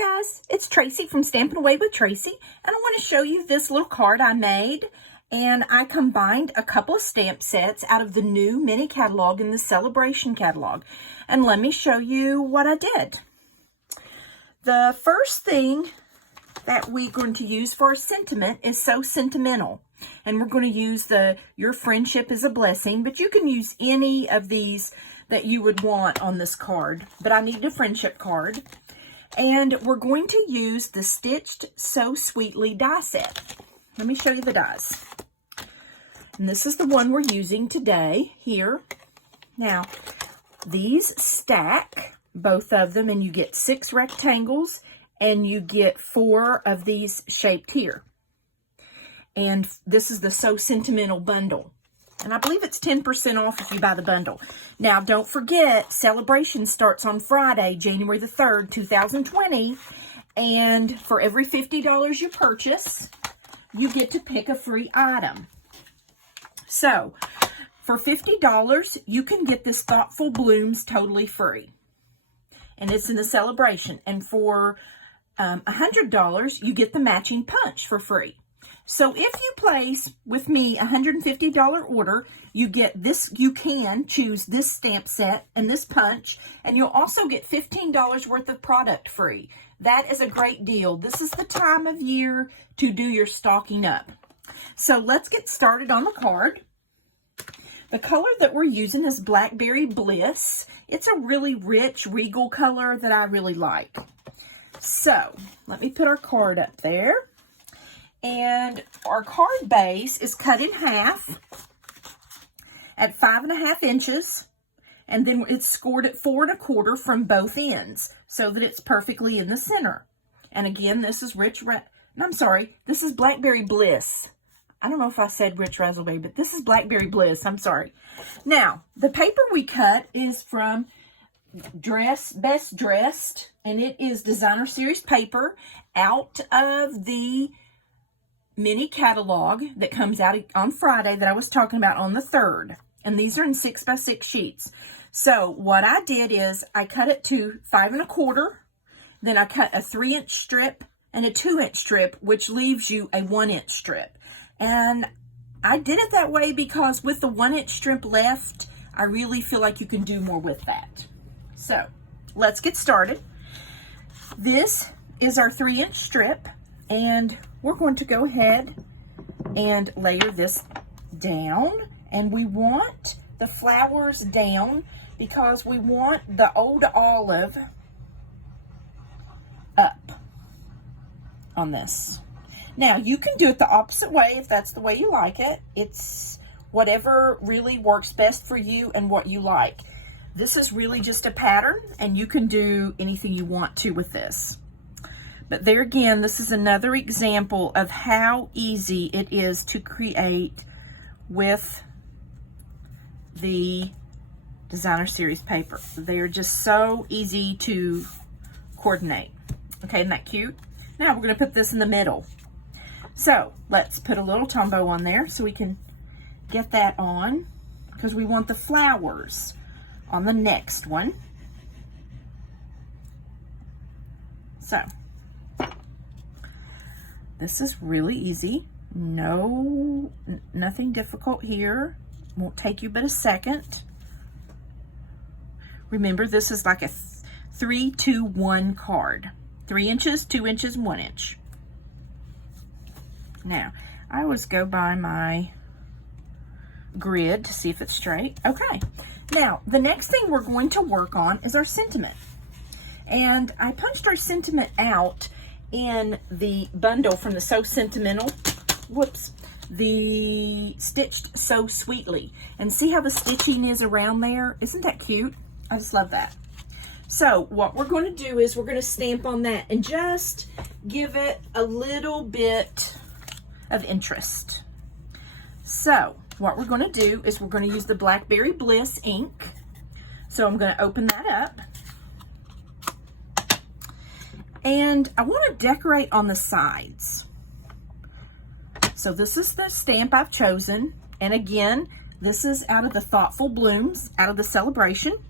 guys, it's Tracy from Stampin' Away with Tracy, and I want to show you this little card I made. And I combined a couple of stamp sets out of the new mini catalog in the Sale-A-Bration Catalog. And let me show you what I did. The first thing that we're going to use for our sentiment is So Sentimental. And we're going to use the Your Friendship is a Blessing, but you can use any of these that you would want on this card. But I needed a friendship card. And we're going to use the Stitched So Sweetly die set. Let me show you the dies. And this is the one we're using today here. Now, these stack, both of them, and you get 6 rectangles, and you get 4 of these shaped here. And this is the So Sentimental bundle. And I believe it's 10% off if you buy the bundle. Now, don't forget, Sale-A-Bration starts on Friday, January the 3rd, 2020. And for every $50 you purchase, you get to pick a free item. So, for $50, you can get this Thoughtful Blooms totally free. And it's in the Sale-A-Bration. And for $100, you get the matching punch for free. So if you place with me a $150 order, you get this, you can choose this stamp set and this punch, and you'll also get $15 worth of product free. That is a great deal. This is the time of year to do your stocking up. So let's get started on the card. The color that we're using is Blackberry Bliss. It's a really rich, regal color that I really like. So let me put our card up there. And our card base is cut in half at 5.5 inches. And then it's scored at 4 1/4 from both ends so that it's perfectly in the center. And again, this is this is Blackberry Bliss. I don't know if I said Rich Raspberry, but this is Blackberry Bliss. I'm sorry. Now, the paper we cut is from Best Dressed, and it is designer series paper out of the mini catalog that comes out on Friday that I was talking about on the 3rd. And these are in 6x6 sheets. So what I did is I cut it to 5 1/4. Then I cut a 3-inch strip and a 2-inch strip, which leaves you a 1-inch strip. And I did it that way because with the 1-inch strip left, I really feel like you can do more with that. So let's get started. This is our 3-inch strip, and we're going to go ahead and layer this down. And we want the flowers down because we want the old olive up on this. Now, you can do it the opposite way if that's the way you like it. It's whatever really works best for you and what you like. This is really just a pattern, and you can do anything you want to with this. But there again, this is another example of how easy it is to create with the designer series paper. They are just so easy to coordinate. Okay, isn't that cute? Now we're going to put this in the middle. So let's put a little Tombow on there so we can get that on, because we want the flowers on the next one. So this is really easy. Nothing difficult here. Won't take you but a second. Remember, this is like a 3, 2, 1 card. 3 inches, 2 inches, 1 inch. Now, I always go by my grid to see if it's straight. Okay. Now, the next thing we're going to work on is our sentiment. And I punched our sentiment out in the bundle from the So Sentimental, the Stitched So Sweetly. And see how the stitching is around there? Isn't that cute? I just love that. So what we're going to do is we're going to stamp on that and just give it a little bit of interest. So what we're going to do is we're going to use the Blackberry Bliss ink. So I'm going to open that up. And I want to decorate on the sides. So this is the stamp I've chosen. And again, this is out of the Thoughtful Blooms, out of the Sale-A-Bration.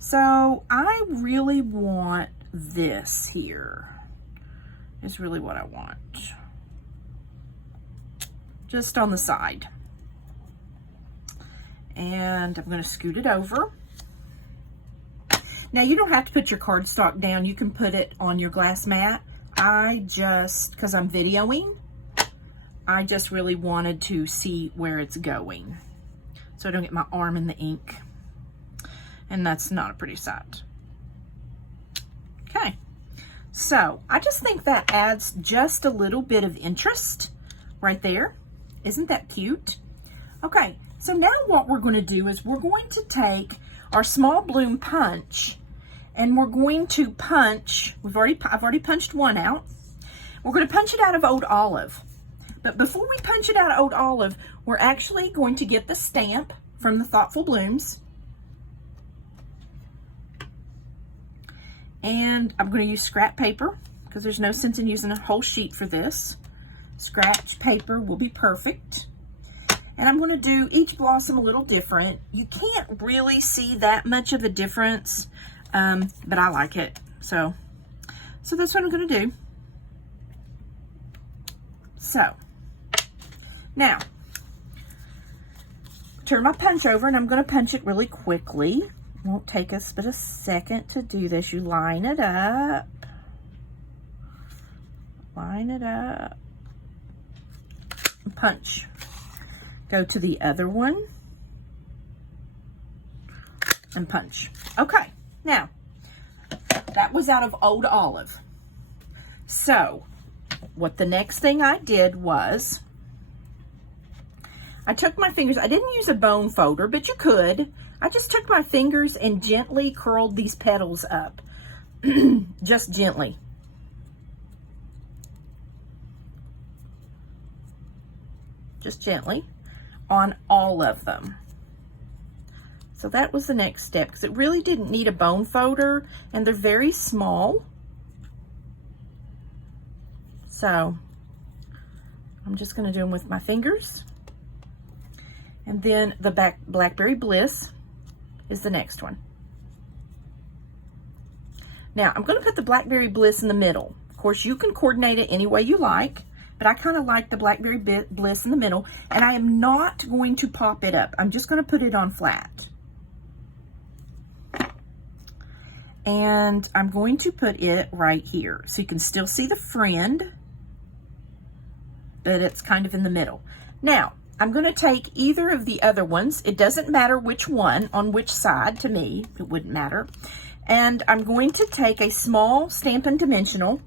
So I really want this here is really what I want. Just on the side. And I'm going to scoot it over. Now, you don't have to put your cardstock down. You can put it on your glass mat. I just, because I'm videoing, I just really wanted to see where it's going, so I don't get my arm in the ink. And that's not a pretty sight. Okay, so I just think that adds just a little bit of interest right there. Isn't that cute? Okay, so now what we're going to do is we're going to take our small bloom punch, and we're going to punch, I've already punched one out. We're going to punch it out of Old Olive. But before we punch it out of Old Olive, we're actually going to get the stamp from the Thoughtful Blooms. And I'm going to use scrap paper because there's no sense in using a whole sheet for this. Scratch paper will be perfect. And I'm going to do each blossom a little different. You can't really see that much of a difference, but I like it. So that's what I'm going to do. So, now, turn my punch over, and I'm going to punch it really quickly. Won't take us but a second to do this. You line it up. Line it up. Punch. Go to the other one. And punch. Okay, now, that was out of Old Olive. So, what the next thing I did was, I took my fingers, I didn't use a bone folder, but you could. I just took my fingers and gently curled these petals up. Just gently. Just gently on all of them. So that was the next step, because it really didn't need a bone folder, and they're very small. So I'm just going to do them with my fingers. And then the Blackberry Bliss is the next one. Now I'm going to put the Blackberry Bliss in the middle. Of course, you can coordinate it any way you like, but I kind of like the Blackberry Bliss in the middle, and I am not going to pop it up. I'm just going to put it on flat. And I'm going to put it right here, so you can still see the friend, but it's kind of in the middle. Now, I'm going to take either of the other ones. It doesn't matter which one, on which side, to me. It wouldn't matter. And I'm going to take a small Stampin' Dimensional.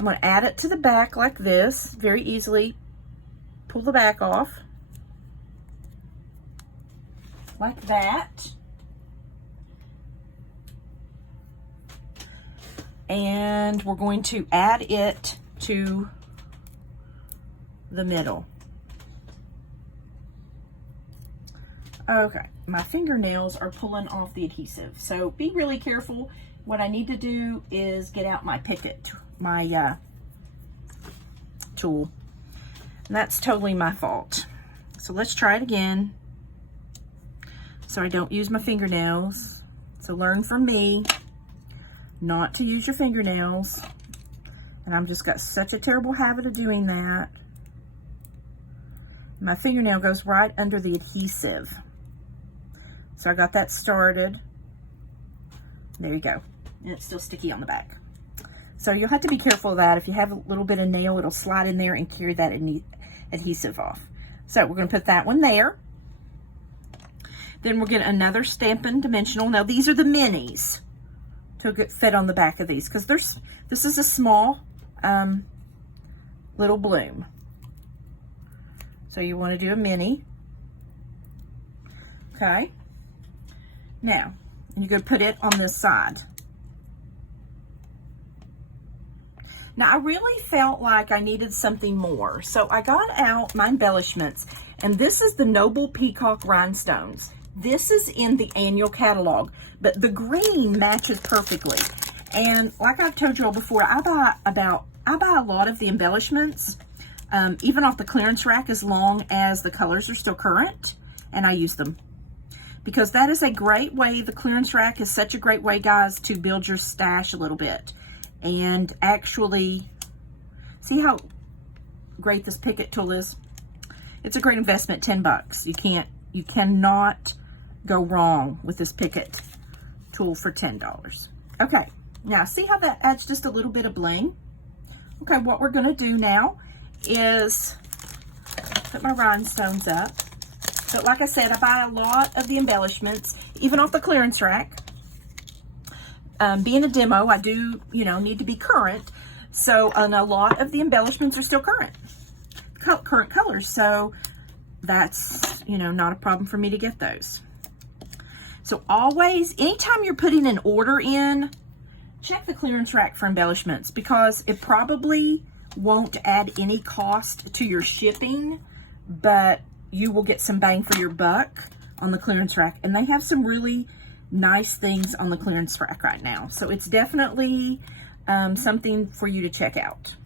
I'm going to add it to the back like this, very easily. Pull the back off. Like that. And we're going to add it to the middle. Okay, my fingernails are pulling off the adhesive, so be really careful. What I need to do is get out my Picket, my tool. And that's totally my fault. So let's try it again, so I don't use my fingernails. So learn from me not to use your fingernails. And I've just got such a terrible habit of doing that. My fingernail goes right under the adhesive. So I got that started. There you go. And it's still sticky on the back. So you'll have to be careful of that. If you have a little bit of nail, it'll slide in there and carry that adhesive off. So we're going to put that one there. Then we'll get another Stampin' Dimensional. Now these are the minis to get fit on the back of these, because this is a small little bloom. So you want to do a mini. Okay. Now, you're going to put it on this side. Now, I really felt like I needed something more, so I got out my embellishments, and this is the Noble Peacock Rhinestones. This is in the annual catalog, but the green matches perfectly. And like I've told you all before, I buy a lot of the embellishments, even off the clearance rack, as long as the colors are still current, and I use them. because that is a great way. The clearance rack is such a great way, guys, to build your stash a little bit. And actually, see how great this Picket tool is? It's a great investment, 10 bucks. You cannot go wrong with this Picket tool for $10. Okay, now see how that adds just a little bit of bling? Okay, what we're gonna do now is put my rhinestones up. But like I said, I buy a lot of the embellishments, even off the clearance rack. Being a demo, I do, need to be current. So, and a lot of the embellishments are still current colors. So that's, not a problem for me to get those. So always, anytime you're putting an order in, check the clearance rack for embellishments, because it probably won't add any cost to your shipping, but you will get some bang for your buck on the clearance rack. And they have some really nice things on the clearance rack right now. So it's definitely something for you to check out.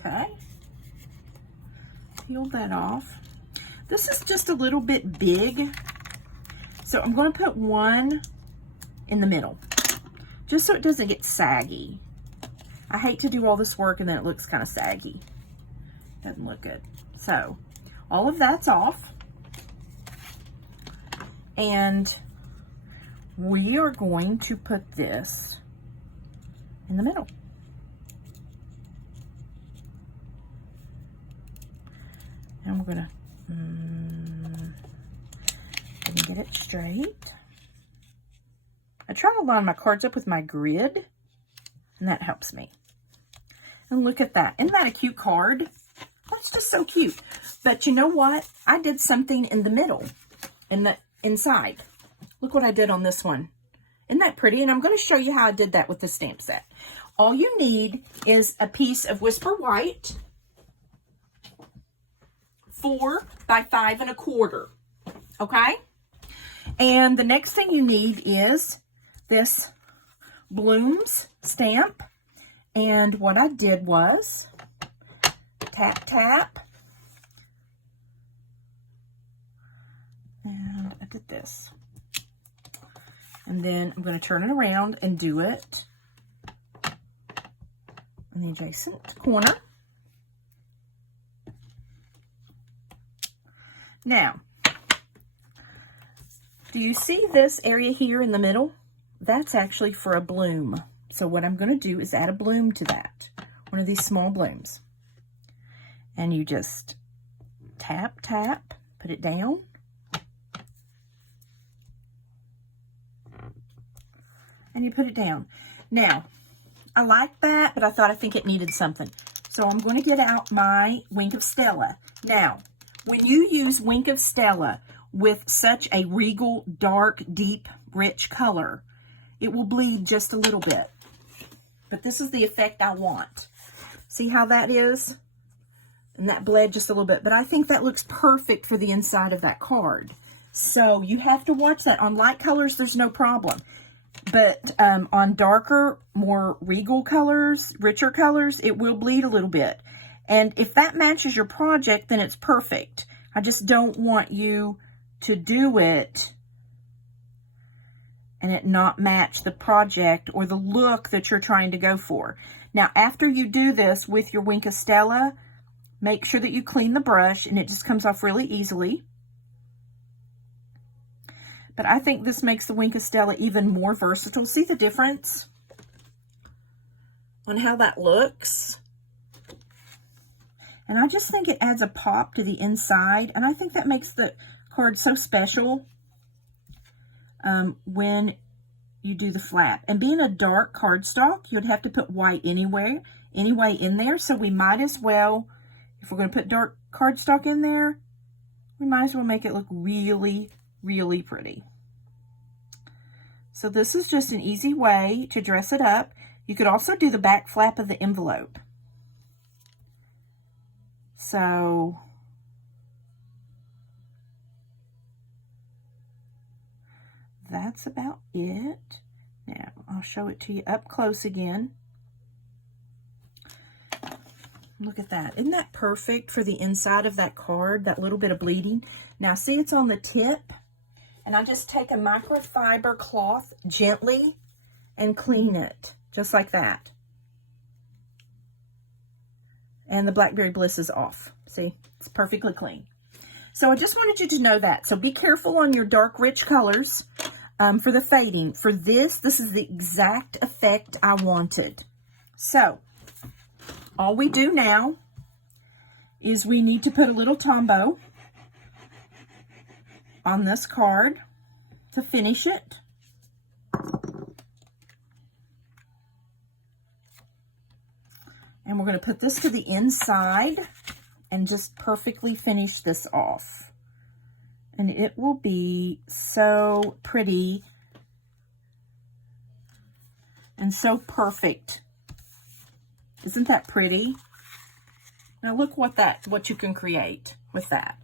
Okay. Peel that off. This is just a little bit big. So I'm going to put one in the middle, just so it doesn't get saggy. I hate to do all this work and then it looks kind of saggy. Doesn't look good. So all of that's off. And we are going to put this in the middle. And we're gonna get it straight. I try to line my cards up with my grid, and that helps me. And look at that. Isn't that a cute card? That's just so cute. But you know what? I did something in the middle, in the inside. Look what I did on this one. Isn't that pretty? And I'm going to show you how I did that with the stamp set. All you need is a piece of Whisper White, 4 by 5 1/4. Okay? And the next thing you need is this Blooms stamp. And what I did was tap, tap. And I did this. And then I'm going to turn it around and do it in the adjacent corner. Now, do you see this area here in the middle? That's actually for a bloom. So what I'm going to do is add a bloom to that. One of these small blooms. And you just tap, tap, put it down. And you put it down. Now, I like that, but I think it needed something. So I'm going to get out my Wink of Stella. Now, when you use Wink of Stella with such a regal, dark, deep, rich color, it will bleed just a little bit. But this is the effect I want. See how that is? And that bled just a little bit. But I think that looks perfect for the inside of that card. So you have to watch that. On light colors, there's no problem. But on darker, more regal colors, richer colors, it will bleed a little bit. And if that matches your project, then it's perfect. I just don't want you to do it and it not match the project or the look that you're trying to go for. Now, after you do this with your Wink of Stella, make sure that you clean the brush and it just comes off really easily. But I think this makes the Wink of Stella even more versatile. See the difference on how that looks? And I just think it adds a pop to the inside. And I think that makes the card so special when you do the flap. And being a dark cardstock, you'd have to put white anyway in there. So we might as well, if we're going to put dark cardstock in there, we might as well make it look really, really pretty. So this is just an easy way to dress it up. You could also do the back flap of the envelope. So that's about it. Now I'll show it to you up close again. Look at that. Isn't that perfect for the inside of that card, that little bit of bleeding? Now, see, it's on the tip. And I just take a microfiber cloth gently and clean it, just like that. And the Blackberry Bliss is off. See, it's perfectly clean. So I just wanted you to know that. So be careful on your dark, rich colors for the fading. For this is the exact effect I wanted. So all we do now is we need to put a little Tombow on this card to finish it. And we're going to put this to the inside and just perfectly finish this off. And it will be so pretty and so perfect. Isn't that pretty? Now look what you can create with that.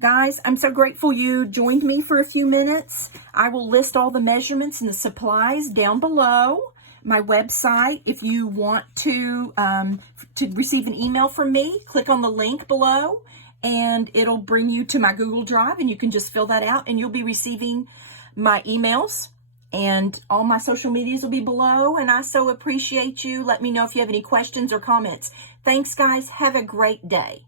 Guys, I'm so grateful you joined me for a few minutes. I will list all the measurements and the supplies down below my website. If you want to receive an email from me, click on the link below and it'll bring you to my Google Drive, and you can just fill that out and you'll be receiving my emails, and all my social medias will be below. And I so appreciate you. Let me know if you have any questions or comments. Thanks, guys. Have a great day.